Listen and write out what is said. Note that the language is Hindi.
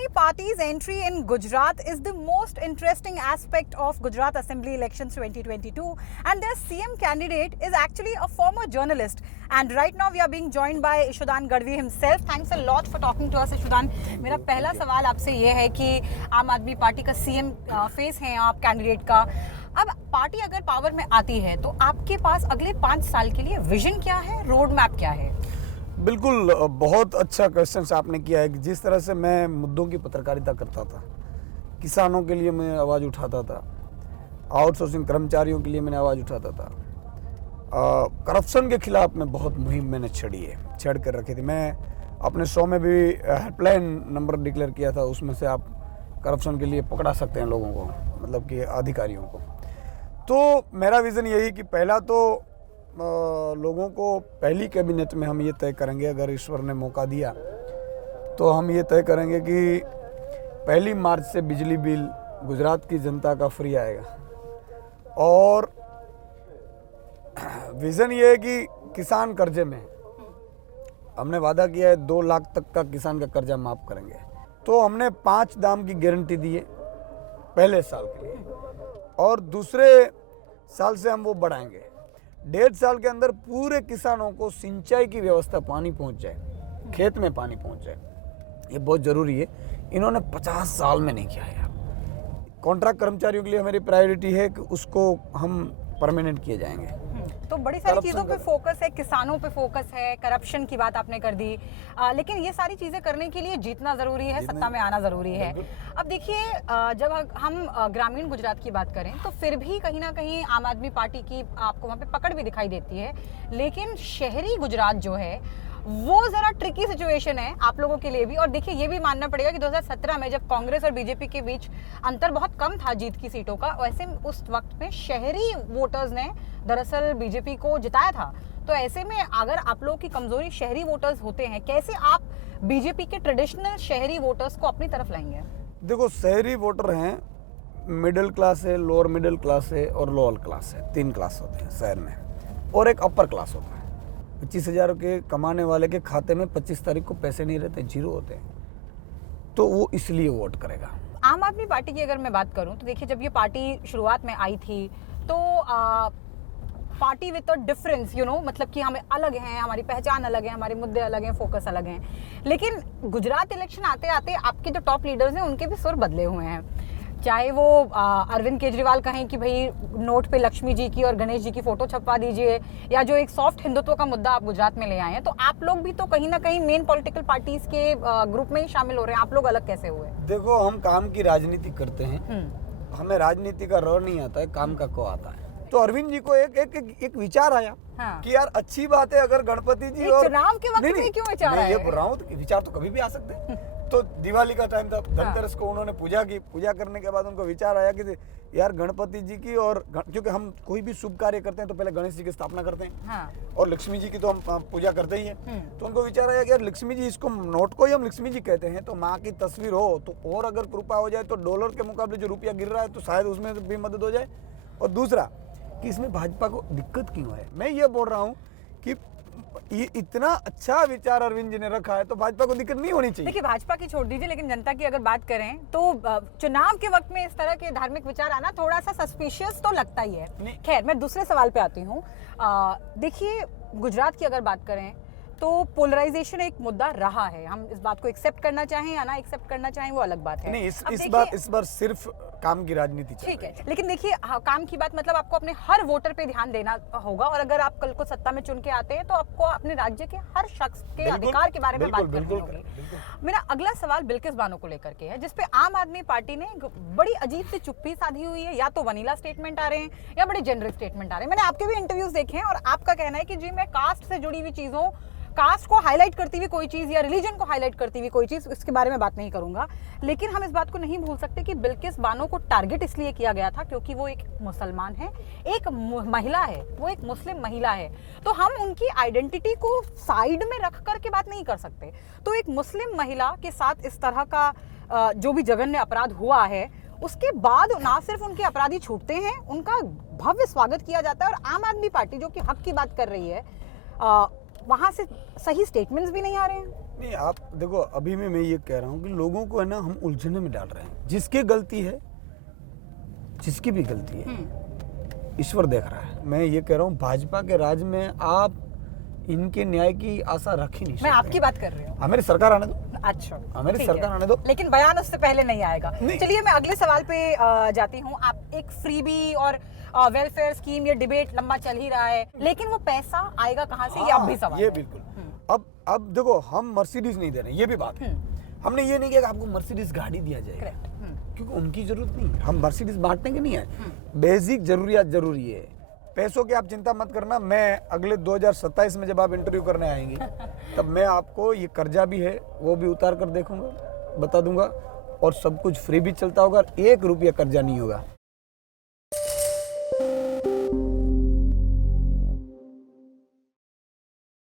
Aadmi Party's entry in Gujarat is the most interesting aspect of Gujarat Assembly elections 2022, and their CM candidate is actually a former journalist. And right now we are being joined by Ishudan Gadhvi himself. Thanks a lot for talking to us, Ishudan. मेरा पहला सवाल आपसे ये है कि आम आदमी पार्टी का CM फेस है आप कैंडिडेट का. अब पार्टी अगर पावर में आती है तो आपके पास अगले 5 साल के लिए विजन क्या है, रोड मैप क्या है? बिल्कुल, बहुत अच्छा क्वेश्चन आपने किया है कि जिस तरह से मैं मुद्दों की पत्रकारिता करता था, किसानों के लिए मैं आवाज़ उठाता था, आउटसोर्सिंग कर्मचारियों के लिए मैंने आवाज़ उठाता था, करप्शन के खिलाफ में बहुत मुहिम मैंने छेड़ कर रखी थी. मैं अपने शो में भी हेल्पलाइन नंबर डिक्लेयर किया था, उसमें से आप करप्शन के लिए पकड़ा सकते हैं लोगों को, मतलब कि अधिकारियों को. तो मेरा विज़न यही कि पहला तो लोगों को पहली कैबिनेट में हम ये तय करेंगे, अगर ईश्वर ने मौका दिया तो हम ये तय करेंगे कि 1 मार्च से बिजली बिल गुजरात की जनता का फ्री आएगा. और विज़न ये है कि किसान कर्जे में हमने वादा किया है 2 लाख तक का किसान का कर्जा माफ़ करेंगे. तो हमने 5 दाम की गारंटी दी है पहले साल के लिए, और दूसरे साल से हम वो बढ़ाएंगे. 1.5 साल के अंदर पूरे किसानों को सिंचाई की व्यवस्था, पानी पहुंच जाए, खेत में पानी पहुंच जाए. ये बहुत ज़रूरी है. इन्होंने 50 साल में नहीं किया है. कॉन्ट्रैक्ट कर्मचारियों के लिए हमारी प्रायोरिटी है कि उसको हम परमानेंट किए जाएंगे. तो बड़ी सारी चीज़ों पे फोकस है, किसानों पे फोकस है, करप्शन की बात आपने कर दी, लेकिन ये सारी चीज़ें करने के लिए जीतना ज़रूरी है, सत्ता में आना ज़रूरी है. अब देखिए, जब हम ग्रामीण गुजरात की बात करें तो फिर भी कहीं ना कहीं आम आदमी पार्टी की आपको वहाँ पे पकड़ भी दिखाई देती है. लेकिन शहरी गुजरात जो है वो ज़रा ट्रिकी सिचुएशन है आप लोगों के लिए भी. और देखिए, ये भी मानना पड़ेगा कि 2017 में जब कांग्रेस और बीजेपी के बीच अंतर बहुत कम था जीत की सीटों का, वैसे उस वक्त में शहरी वोटर्स ने दरअसल बीजेपी को जिताया था. तो ऐसे में अगर आप लोगों की कमजोरी शहरी वोटर्स होते हैं, कैसे आप बीजेपी के ट्रेडिशनल शहरी वोटर्स को अपनी तरफ लाएंगे? देखो, शहरी वोटर हैं, मिडिल क्लास है, लोअर मिडिल क्लास है और लोअर क्लास है. 3 क्लास होते हैं शहर में, और एक अपर क्लास होता है. 25,000 के कमाने वाले के खाते में 25 तारीख को पैसे नहीं रहते, 0 होते हैं. तो वो इसलिए वोट करेगा. आम आदमी पार्टी की अगर मैं बात करूं तो देखिए, जब ये पार्टी शुरुआत में आई थी तो पार्टी विद अ डिफरेंस, मतलब कि हमें अलग हैं, हमारी पहचान अलग है, हमारे मुद्दे अलग हैं, फोकस अलग हैं. लेकिन गुजरात इलेक्शन आते आते आपके जो टॉप लीडर्स हैं उनके भी सुर बदले हुए हैं. चाहे वो अरविंद केजरीवाल कहें कि भाई नोट पे लक्ष्मी जी की और गणेश जी की फोटो छपवा दीजिए, या जो एक सॉफ्ट हिंदुत्व का मुद्दा आप गुजरात में ले आए हैं, तो आप लोग भी तो कहीं ना कहीं मेन पॉलिटिकल पार्टीज के ग्रुप में ही शामिल हो रहे हैं. आप लोग अलग कैसे हुए? देखो, हम काम की राजनीति करते हैं, हमें राजनीति का र नहीं आता है, काम का को आता है. तो अरविंद जी को एक विचार आया. हाँ. कि यार अच्छी बात है अगर गणपति जी और चुनाव के वक्त में क्यों विचार आया? ये बोल रहा हूँ, विचार तो कभी भी आ सकते हैं. तो दिवाली का टाइम था, धनतेरस को उन्होंने पूजा की. पूजा करने के बाद उनको विचार आया कि यार गणपति जी की, और क्योंकि हम कोई भी शुभ कार्य करते हैं तो पहले गणेश जी की स्थापना करते हैं. हाँ. और लक्ष्मी जी की तो हम पूजा करते ही हैं. तो उनको विचार आया कि यार लक्ष्मी जी, इसको नोट को ही हम लक्ष्मी जी कहते हैं, तो माँ की तस्वीर हो तो, और अगर कृपा हो जाए तो डॉलर के मुकाबले जो रुपया गिर रहा है तो शायद उसमें भी मदद हो जाए. और दूसरा कि इसमें भाजपा को दिक्कत क्यों है. मैं ये बोल रहा हूँ कि ये इतना अच्छा विचार अरविंद जी ने रखा है तो भाजपा को दिक्कत नहीं होनी चाहिए. देखिए, भाजपा की छोड़ दीजिए, लेकिन जनता की अगर बात करें तो चुनाव के वक्त में इस तरह के धार्मिक विचार आना थोड़ा सा सस्पिशियस तो लगता ही है. खैर, मैं दूसरे सवाल पे आती हूँ. देखिए, गुजरात की अगर बात करें तो पोलराइजेशन एक मुद्दा रहा है. हम इस बात को एक्सेप्ट करना चाहें या ना एक्सेप्ट करना चाहें वो अलग बात है. नहीं, इस बार सिर्फ काम की राजनीति चल रही है. ठीक है, लेकिन देखिए, काम की बात मतलब आपको अपने हर वोटर पे ध्यान देना होगा, और अगर आप कल को सत्ता में चुन के आते हैं तो आपको अपने राज्य के हर शख्स के अधिकार के बारे में बात करनी होगी. मेरा अगला सवाल बिल्किस बानो को लेकर के है, जिसपे आम आदमी पार्टी ने बड़ी अजीब सी चुप्पी साधी हुई है. या तो वनीला स्टेटमेंट आ रहे हैं या बड़े जेनरिक स्टेटमेंट आ रहे हैं. मैंने आपके भी इंटरव्यूज देखे हैं और आपका कहना है कि जी मैं कास्ट से जुड़ी हुई चीजों, कास्ट को हाईलाइट करती हुई कोई चीज या रिलीजन को हाईलाइट करती हुई कोई चीज, इसके बारे में बात नहीं करूंगा. लेकिन हम इस बात को नहीं भूल सकते कि बिल्किस बानो को टारगेट इसलिए किया गया था क्योंकि वो एक मुसलमान है, एक महिला है, वो एक मुस्लिम महिला है. तो हम उनकी आइडेंटिटी को साइड में रख करके बात नहीं कर सकते. तो एक मुस्लिम महिला के साथ इस तरह का जो भी जघन्य अपराध हुआ है, उसके बाद ना सिर्फ उनके अपराधी छूटते हैं, उनका भव्य स्वागत किया जाता है. और आम आदमी पार्टी जो कि हक की बात कर रही है, वहां से सही स्टेटमेंट्स भी नहीं आ रहे हैं। नहीं, आप देखो, अभी में मैं ये कह रहा हूँ कि लोगों को है ना हम उलझने में डाल रहे हैं। जिसकी गलती है, जिसकी भी गलती है, ईश्वर देख रहा है। मैं ये कह रहा हूँ भाजपा के राज में आप इनके न्याय की आशा रख ही नहीं सकते। मैं आपकी बात कर रही हूँ। हमारी सरकार आने दो। अच्छा, हमारी ठीक सरकार है। आने दो। लेकिन बयान उससे पहले नहीं आएगा। नहीं। चलिए मैं अगले सवाल पे जाती हूँ। आप एक फ्रीबी और वेलफेयर स्कीम, ये डिबेट लंबा चल ही रहा है, लेकिन वो पैसा आएगा कहाँ से, ये अब भी सवाल ये है। बिल्कुल। अब देखो, हम मर्सिडीज नहीं दे रहे, ये भी बात है। हमने ये नहीं किया कि आपको मर्सिडीज गाड़ी दिया जाएगा, करेक्ट। क्योंकि उनकी जरूरत नहीं है। हम मर्सिडीज बांटने के नहीं है। बेसिक जरूरियात जरूरी है। पैसों की आप चिंता मत करना। मैं अगले 2027 में जब आप इंटरव्यू करने आएंगे तब मैं आपको ये कर्जा भी है वो भी उतार कर देखूंगा, बता दूंगा, और सब कुछ फ्री भी चलता होगा, 1 रुपया कर्जा नहीं होगा।